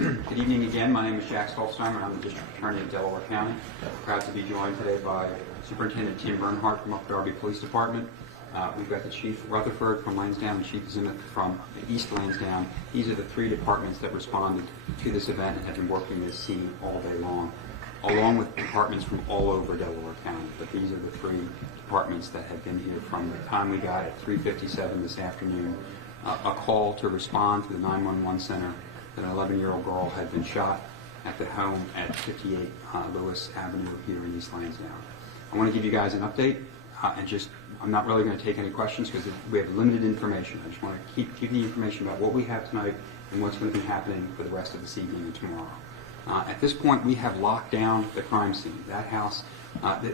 Good evening again. My name is Jack Stolzheimer. I'm the District Attorney of Delaware County. Proud to be joined today by Superintendent Tim Bernhardt from Upper Darby Police Department. We've got the Chief Rutherford from Lansdowne and Chief Zimmeth from East Lansdowne. These are the three departments that responded to this event and have been working this scene all day long, along with departments from all over Delaware County. But these are the three departments that have been here from the time we got at 3:57 this afternoon, a call to respond to the 911 center that an 11-year-old girl had been shot at the home at 58 Lewis Avenue here in East Lansdowne. I want to give you guys an update, I'm not really going to take any questions because we have limited information. I just want to give the information about what we have tonight and what's going to be happening for the rest of this evening and tomorrow. At this point, we have locked down the crime scene. That house,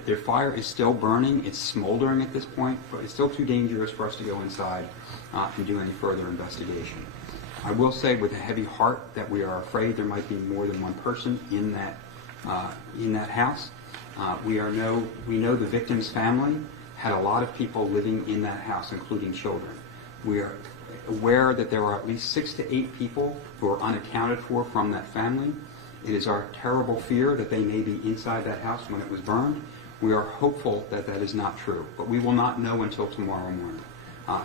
their fire is still burning. It's smoldering at this point, but it's still too dangerous for us to go inside and do any further investigation. I will say with a heavy heart that we are afraid there might be more than one person in that house. We know the victim's family had a lot of people living in that house, including children. We are aware that there are at least 6 to 8 people who are unaccounted for from that family. It is our terrible fear that they may be inside that house when it was burned. We are hopeful that that is not true, but we will not know until tomorrow morning.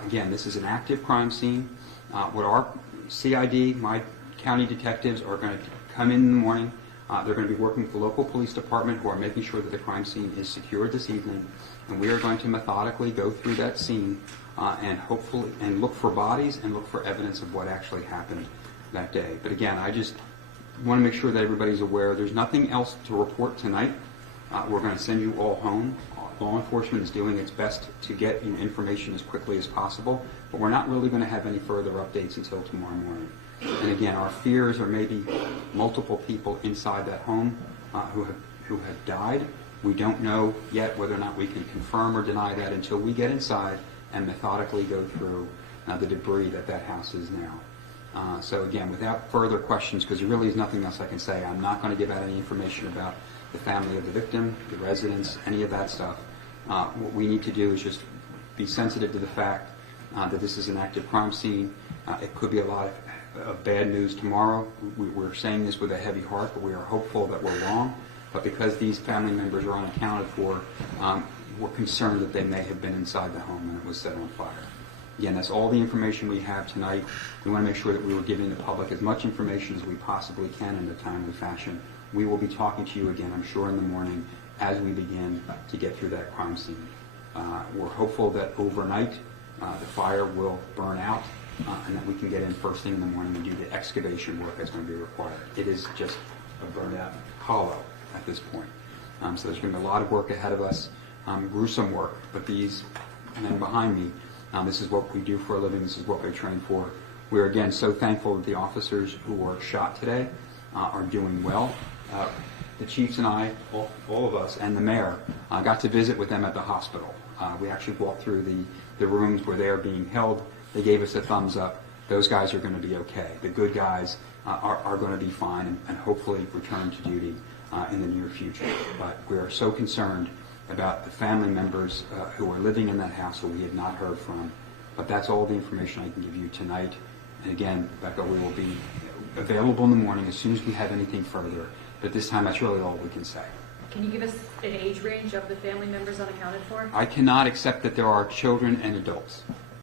Again, this is an active crime scene. What our CID, my county detectives, are going to come in the morning. They're going to be working with the local police department who are making sure that the crime scene is secured this evening. And we are going to methodically go through that scene and hopefully look for bodies and look for evidence of what actually happened that day. But again, I just want to make sure that everybody's aware there's nothing else to report tonight. We're going to send you all home. Law enforcement is doing its best to get you information as quickly as possible, but we're not really going to have any further updates until tomorrow morning. And again, our fears are maybe multiple people inside that home who have died. We don't know yet whether or not we can confirm or deny that until we get inside and methodically go through the debris that house is now. So again, without further questions, because there really is nothing else I can say, I'm not going to give out any information about the family of the victim, the residents, any of that stuff. What we need to do is just be sensitive to the fact that this is an active crime scene. It could be a lot of bad news tomorrow. We're saying this with a heavy heart, but we are hopeful that we're wrong. But because these family members are unaccounted for, we're concerned that they may have been inside the home when it was set on fire. Again, that's all the information we have tonight. We want to make sure that we were giving the public as much information as we possibly can in a timely fashion. We will be talking to you again, I'm sure, in the morning as we begin to get through that crime scene. We're hopeful that overnight the fire will burn out and that we can get in first thing in the morning and do the excavation work that's going to be required. It is just a burned out hollow at this point. So there's going to be a lot of work ahead of us, gruesome work, but these men behind me, this is what we do for a living, this is what we're trained for. We're again so thankful that the officers who were shot today are doing well. The chiefs and I, all of us, and the mayor got to visit with them at the hospital. We actually walked through the rooms where they are being held. They gave us a thumbs up. Those guys are going to be okay. The good guys are going to be fine and hopefully return to duty in the near future. But we are so concerned about the family members who are living in that house who we have not heard from. But that's all the information I can give you tonight. And again, Becca, we will be available in the morning as soon as we have anything further. But this time, that's really all we can say. Can you give us an age range of the family members unaccounted for? I cannot, except that there are children and adults.